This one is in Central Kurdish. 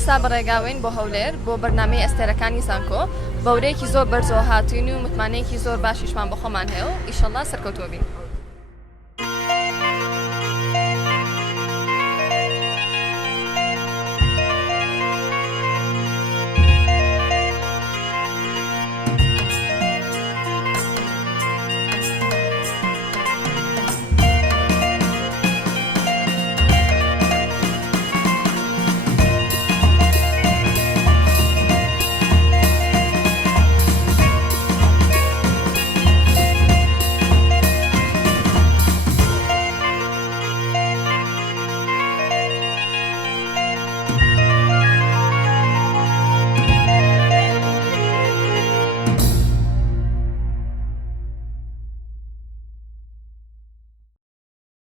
ئێستا بەڕێگاوین بۆ هەولێر بۆ بەرنامەی ئەستێرەکانی سانکۆ بەورەیەکی زۆر بەرزەوە هاتوین و متمانەیەکی زۆر باشیشمان بۆ خۆمان هەیە و ئیشەڵڵا سەرکەوتووە بین.